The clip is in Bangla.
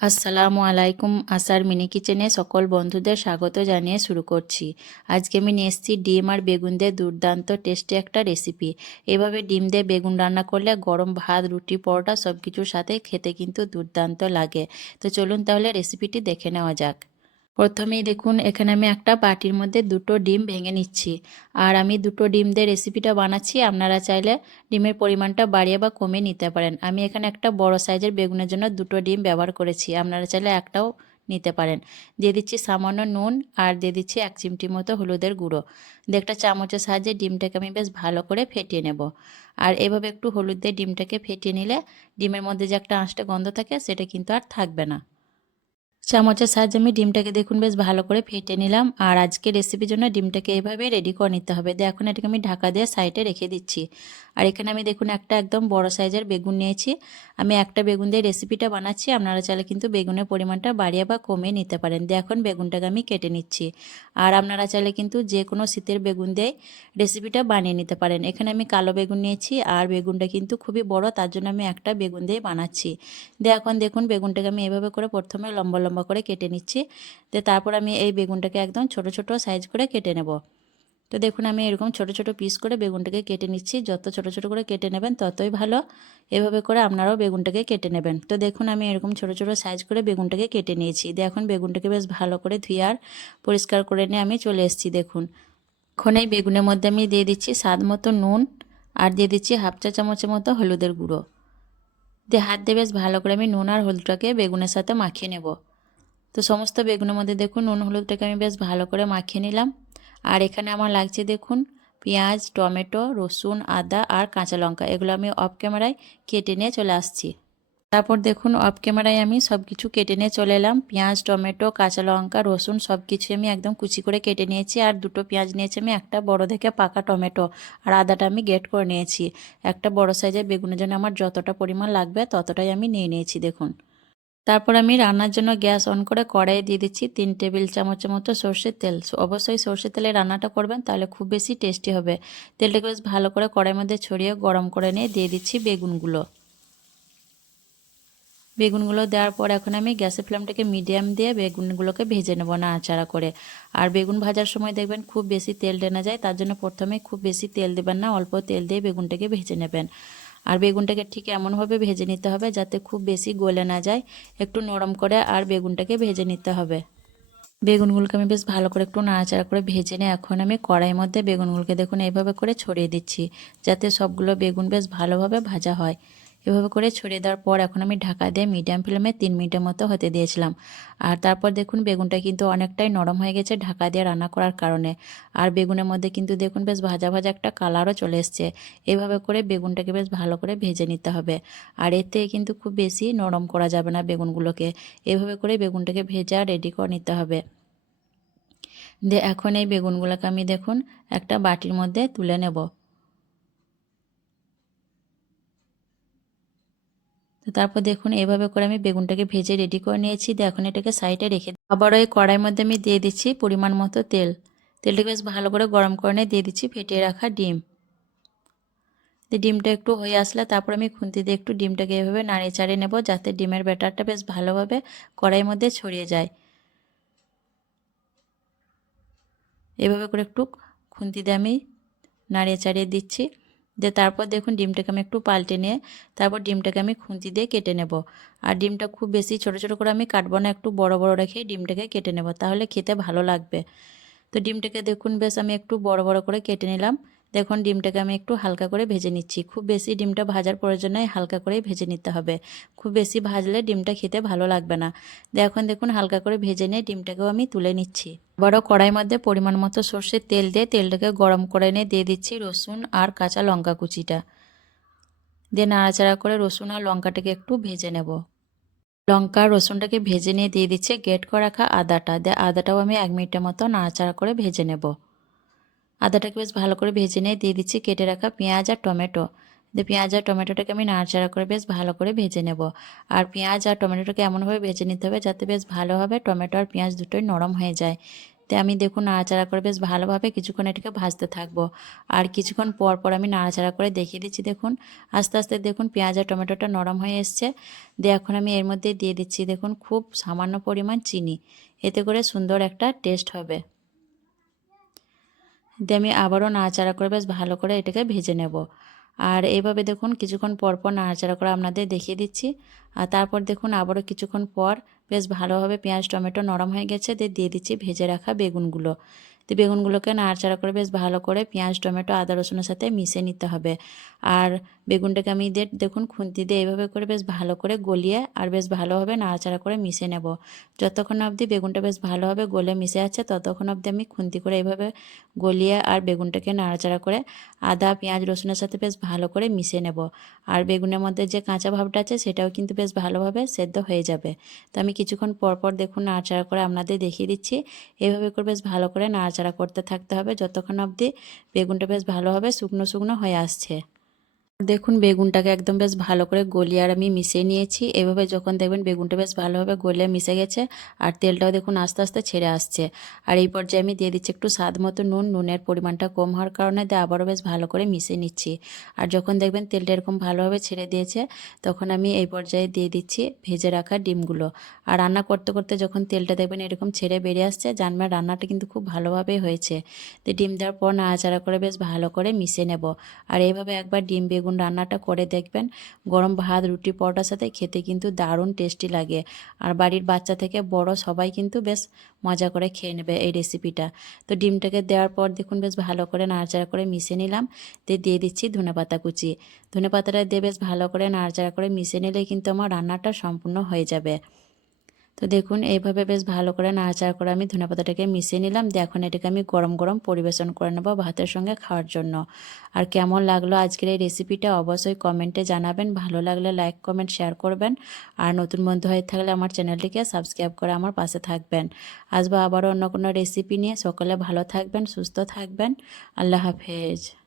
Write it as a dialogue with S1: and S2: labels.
S1: আসসালামু আলাইকুম আসার মিনি কিচেনে সকল বন্ধুদের স্বাগত জানিয়ে শুরু করছি। আজকে আমি নিয়ে এসেছি ডিম আর বেগুন দিয়ে দুর্দান্ত টেস্টি একটা রেসিপি। এভাবে ডিম দিয়ে বেগুন রান্না করলে গরম ভাত, রুটি, পরোটা সব কিছুর সাথে খেতে কিন্তু দুর্দান্ত লাগে। তো চলুন তাহলে রেসিপিটি দেখে নেওয়া যাক। প্রথমেই দেখুন, এখানে আমি একটা বাটির মধ্যে দুটো ডিম ভেঙে নিচ্ছি। আর আমি দুটো ডিম দিয়ে রেসিপিটা বানাচ্ছি, আপনারা চাইলে ডিমের পরিমাণটা বাড়িয়ে বা কমিয়ে নিতে পারেন। আমি এখানে একটা বড় সাইজের বেগুনের জন্য দুটো ডিম ব্যবহার করেছি, আপনারা চাইলে একটাও নিতে পারেন। দিয়ে দিচ্ছি সামান্য নুন আর দিয়ে দিচ্ছি এক চিমটি মতো হলুদের গুঁড়ো। দিয়ে একটা চামচের সাহায্যে ডিমটাকে আমি বেশ ভালো করে ফেটিয়ে নেব। আর এভাবে একটু হলুদ দিয়ে ডিমটাকে ফেটিয়ে নিলে ডিমের মধ্যে যে একটা আঁশটা গন্ধ থাকে, সেটা কিন্তু আর থাকবে না। চামচের সাহায্যে আমি ডিমটাকে দেখুন বেশ ভালো করে ফেটে নিলাম। আর আজকে রেসিপির জন্য ডিমটাকে এভাবে রেডি করে নিতে হবে। দিয়ে এখন এটাকে আমি ঢাকা দিয়ে সাইডে রেখে দিচ্ছি। আর এখানে আমি দেখুন একটা একদম বড় সাইজের বেগুন নিয়েছি। আমি একটা বেগুন দিয়ে রেসিপিটা বানাচ্ছি। আপনারা চাইলে কিন্তু বেগুনের পরিমাণটা বাড়িয়ে বা কমিয়ে নিতে পারেন। দিয়ে এখন বেগুনটাকে আমি কেটে নিচ্ছি। আর আপনারা চাইলে কিন্তু যে কোনো শীতের বেগুন দিয়ে রেসিপিটা বানিয়ে নিতে পারেন। এখানে আমি কালো বেগুন নিয়েছি। আর বেগুনটা কিন্তু খুবই বড়। তার জন্য আমি একটা বেগুন দিয়ে বানাচ্ছি। এখন দেখুন বেগুনটাকে আমি এভাবে করে প্রথমে লম্বা লম্বা করে কেটে নিচ্ছি। দিয়ে তারপর আমি এই বেগুনটাকে একদম ছোট ছোট সাইজ করে কেটে নেব। তো দেখুন আমি এরকম ছোট ছোট পিস করে বেগুনটাকে কেটে নিচ্ছি। যত ছোট ছোট করে কেটে নেবেন ততই ভালো। এভাবে করে আপনারাও বেগুনটাকে কেটে নেবেন। তো দেখুন আমি এরকম ছোট ছোট সাইজ করে বেগুনটাকে কেটে নিয়েছি। দিয়ে এখন বেগুনটাকে বেশ ভালো করে ধুয়ে আর পরিষ্কার করে নিয়ে আমি চলে এসেছি দেখুন। এখন এই বেগুনের মধ্যে আমি দিয়ে দিচ্ছি স্বাদ মতো নুন আর দিয়ে দিচ্ছি হাফ চা চামচের মতো হলুদের গুঁড়ো। দিয়ে হাত দিয়ে বেশ ভালো করে আমি নুন আর হলুদটাকে বেগুনের সাথে মাখিয়ে নেব। তো সমস্ত বেগুনের মধ্যে দেখুন নুন, হলুদটাকে আমি বেশ ভালো করে মাখিয়ে নিলাম। আর এখানে আমার লাগছে দেখুন পেঁয়াজ, টমেটো, রসুন, আদা আর কাঁচা লঙ্কা, এগুলো আমি অফ ক্যামেরায় কেটে নিয়ে চলে আসছি। তারপর দেখুন অফ ক্যামেরায় আমি সব কিছু কেটে নিয়ে চলে এলাম। পেঁয়াজ, টমেটো, কাঁচা লঙ্কা, রসুন সব কিছু আমি একদম কুচি করে কেটে নিয়েছি। আর দুটো পেঁয়াজ নিয়েছি আমি, একটা বড় দেখে পাকা টমেটো। আর আদাটা আমি গেট করে নিয়েছি। একটা বড় সাইজের বেগুনের জন্য আমার যতটা পরিমাণ লাগবে ততটাই আমি নিয়ে নিয়েছি, দেখুন। তারপর আমি রান্নার জন্য গ্যাস অন করে কড়াইয়ে দিয়ে দিচ্ছি তিন টেবিল চামচের মতো সর্ষের তেল। অবশ্যই সর্ষের তেলে রান্নাটা করবেন, তাহলে খুব বেশি টেস্টি হবে। তেলটাকে বেশ ভালো করে কড়াইয়ের মধ্যে ছড়িয়ে গরম করে নিয়ে দিয়ে দিচ্ছি বেগুনগুলো। বেগুনগুলো দেওয়ার পর এখন আমি গ্যাসের ফ্লেমটাকে মিডিয়াম দিয়ে বেগুনগুলোকে ভেজে নেব নাড়াচাড়া করে। আর বেগুন ভাজার সময় দেখবেন খুব বেশি তেল টেনে যায়, তার জন্য প্রথমে খুব বেশি তেল দেবেন না, অল্প তেল দিয়ে বেগুনটাকে ভেজে নেবেন। আর বেগুনটাকে ঠিক এমনভাবে ভেজে নিতে হবে যাতে খুব বেশি গলে না যায়। একটু নরম করে আর বেগুনটাকে ভেজে নিতে হবে। বেগুনগুলোকে আমি বেশ ভালো করে একটু নাড়াচাড়া করে ভেজে নিয়ে এখন আমি কড়াইয়ের মধ্যে বেগুনগুলোকে দেখুন এইভাবে করে ছড়িয়ে দিচ্ছি যাতে সবগুলো বেগুন বেশ ভালোভাবে ভাজা হয়। এভাবে করে ছড়িয়ে দেওয়ার পর এখন আমি ঢাকা দিয়ে মিডিয়াম ফ্লেমে তিন মিনিটের মতো হতে দিয়েছিলাম। আর তারপর দেখুন বেগুনটা কিন্তু অনেকটাই নরম হয়ে গেছে ঢাকা দিয়ে রান্না করার কারণে। আর বেগুনের মধ্যে কিন্তু দেখুন বেশ ভাজা ভাজা একটা কালারও চলে এসছে। এভাবে করে বেগুনটাকে বেশ ভালো করে ভেজে নিতে হবে। আর এতে কিন্তু খুব বেশি নরম করা যাবে না বেগুনগুলোকে। এভাবে করে বেগুনটাকে ভেজা রেডি করে নিতে হবে। দিয়ে এখন এই বেগুনগুলোকে আমি দেখুন একটা বাটির মধ্যে তুলে নেব। তো তারপর দেখুন, এভাবে করে আমি বেগুনটাকে ভেজে রেডি করে নিয়েছি। দিয়ে এখন এটাকে সাইডে রেখে আবার ওই কড়াইয়ের মধ্যে আমি দিয়ে দিচ্ছি পরিমাণ মতো তেল। তেলটাকে বেশ ভালো করে গরম করে নিয়ে দিয়ে দিচ্ছি ফেটিয়ে রাখা ডিম। ডিমটা একটু হয়ে আসলে তারপর আমি খুন্তি দিয়ে একটু ডিমটাকে এভাবে নাড়িয়ে চাড়িয়ে নেব যাতে ডিমের ব্যাটারটা বেশ ভালোভাবে কড়াইয়ের মধ্যে ছড়িয়ে যায়। এভাবে করে একটু খুন্তি দিয়ে আমি নাড়িয়ে চাড়িয়ে দিচ্ছি। দিয়ে তারপর দেখুন ডিমটাকে আমি একটু পাল্টে নিয়ে তারপর ডিমটাকে আমি খুঁজি দিয়ে কেটে নেব। আর ডিমটা খুব বেশি ছোট ছোট করে আমি কাটবো না, একটু বড় বড় রেখে ডিমটাকে কেটে নেব। তাহলে খেতে ভালো লাগবে। তো ডিমটাকে দেখুন বেশ আমি একটু বড় বড় করে কেটে নিলাম। দেখুন, ডিমটাকে আমি একটু হালকা করে ভেজে নিচ্ছি। খুব বেশি ডিমটা ভাজার প্রয়োজন হালকা করেই ভেজে নিতে হবে। খুব বেশি ভাজলে ডিমটা খেতে ভালো লাগবে না। এখন দেখুন, হালকা করে ভেজে নিয়ে ডিমটাকেও আমি তুলে নিচ্ছি। বড় কড়াইয়ের মধ্যে পরিমাণ মতো সর্ষের তেল দিয়ে তেলটাকে গরম করে নিয়ে দিয়ে দিচ্ছি রসুন আর কাঁচা লঙ্কা কুচিটা। দিয়ে নাড়াচাড়া করে রসুন আর লঙ্কাটাকে একটু ভেজে নেব। লঙ্কা রসুনটাকে ভেজে নিয়ে দিয়ে দিচ্ছে, গেট করে রাখা আদাটা। দিয়ে আদাটাও আমি এক মিনিটের মতো নাড়াচাড়া করে ভেজে নেব। আদাটাকে বেশ ভালো করে ভেজে নিয়ে দিয়ে দিচ্ছি কেটে রাখা পেঁয়াজ আর টমেটো। দিয়ে পেঁয়াজ আর টমেটোটাকে আমি নাড়াচাড়া করে বেশ ভালো করে ভেজে নেব। আর পেঁয়াজ আর টমেটোটাকে এমনভাবে ভেজে নিতে হবে যাতে বেশ ভালোভাবে টমেটো আর পেঁয়াজ দুটোই নরম হয়ে যায়। তো আমি দেখুন নাড়াচাড়া করে বেশ ভালোভাবে কিছুক্ষণ এটাকে ভাজতে থাকব। আর কিছুক্ষণ পর পর আমি নাড়াচাড়া করে দেখিয়ে দিচ্ছি দেখুন। আস্তে আস্তে দেখুন পেঁয়াজ আর টমেটোটা নরম হয়ে এসছে। দিয়ে এখন আমি এর মধ্যে দিয়ে দিচ্ছি দেখুন খুব সামান্য পরিমাণ চিনি। এতে করে সুন্দর একটা টেস্ট হবে। দিয়ে আমি আবারও নাড়াচাড়া করে বেশ ভালো করে এটাকে ভেজে নেব। আর এইভাবে দেখুন কিছুক্ষণ পর পর নাড়াচাড়া করে আপনাদের দেখিয়ে দিচ্ছি। আর তারপর দেখুন আবারও কিছুক্ষণ পর বেশ ভালোভাবে পেঁয়াজ, টমেটো নরম হয়ে গেছে দিয়ে দিয়ে দিচ্ছি ভেজে রাখা বেগুনগুলো। তো বেগুনগুলোকে নাড়াচাড়া করে বেশ ভালো করে পেঁয়াজ, টমেটো, আদা, রসুনের সাথে মিশিয়ে নিতে হবে। আর বেগুনটাকে আমি দিয়ে দেখুন খুন্তি দিয়ে এইভাবে করে বেশ ভালো করে গলিয়ে আর বেশ ভালোভাবে নাড়াচাড়া করে মিশে নেব। যতক্ষণ অবধি বেগুনটা বেশ ভালোভাবে গলে মিশে আছে, ততক্ষণ অবধি আমি খুন্তি করে এইভাবে গলিয়ে আর বেগুনটাকে নাড়াচাড়া করে আদা, পেঁয়াজ, রসুনের সাথে বেশ ভালো করে মিশে নেব। আর বেগুনের মধ্যে যে কাঁচা ভাবটা আছে সেটাও কিন্তু বেশ ভালোভাবে সেদ্ধ হয়ে যাবে। তো আমি কিছুক্ষণ পর পর দেখুন নাড়াচাড়া করে আপনাদের দেখিয়ে দিচ্ছি। এইভাবে করে বেশ ভালো করে নাড়াচাড়া করতে থাকতে হবে, যতক্ষণ অবধি বেগুনটা বেশ ভালোভাবে শুকনো শুকনো হয়ে আসছে। দেখুন, বেগুনটাকে একদম বেশ ভালো করে গলিয়ে আর আমি মিশিয়ে নিয়েছি। এভাবে যখন দেখবেন বেগুনটা বেশ ভালোভাবে গলিয়ে মিশে গেছে আর তেলটাও দেখুন আস্তে আস্তে ছেড়ে আসছে। আর এই পর্যায়ে আমি দিয়ে দিচ্ছি একটু স্বাদ মতো নুন। নুনের পরিমাণটা কম হওয়ার কারণে দিয়ে আবারও বেশ ভালো করে মিশিয়ে নিচ্ছি। আর যখন দেখবেন তেলটা এরকম ভালোভাবে ছেড়ে দিয়েছে, তখন আমি এই পর্যায়ে দিয়ে দিচ্ছি ভেজে রাখা ডিমগুলো। আর রান্না করতে করতে যখন তেলটা দেখবেন এরকম ছেড়ে বেরিয়ে আসছে জানবেন রান্নাটা কিন্তু খুব ভালোভাবে হয়েছে। তো ডিম দেওয়ার পর নাড়াচাড়া করে বেশ ভালো করে মিশিয়ে নেব। আর এইভাবে একবার ডিম, বেগুন বেগুন রান্নাটা করে দেখবেন। গরম ভাত, রুটি, পরোটার সাথে খেতে কিন্তু দারুণ টেস্টি লাগে। আর বাড়ির বাচ্চা থেকে বড় সবাই কিন্তু বেশ মজা করে খেয়ে নেবে এই রেসিপিটা তো ডিমটাকে দেওয়ার পর দেখুন বেশ ভালো করে নাড়াচাড়া করে মিশিয়ে নিলাম। দিয়ে দিয়ে দিচ্ছি ধনেপাতা কুচি। ধনেপাতাটা দিয়ে বেশ ভালো করে নাড়াচাড়া করে মিশিয়ে নিলেই কিন্তু আমার রান্নাটা সম্পূর্ণ হয়ে যাবে। তো দেখুন, এইভাবে বেশ ভালো করে নাড়াচাড়া করে আমি ধনেপাতাটাকে মিশিয়ে নিলাম। দিয়ে এখন এটাকে আমি গরম গরম পরিবেশন করে নেব ভাতের সঙ্গে খাওয়ার জন্য। আর কেমন লাগল আজকের এই রেসিপিটা অবশ্যই কমেন্টে জানাবেন। ভালো লাগলে লাইক কমেন্ট শেয়ার করবেন। আর নতুন বন্ধু হয়ে থাকলে আমার চ্যানেলটিকে সাবস্ক্রাইব করে আমার পাশে থাকবেন। আসব আবারও অন্য কোনো রেসিপি নিয়ে। সকলে ভালো থাকবেন, সুস্থ থাকবেন। আল্লাহ হাফেজ।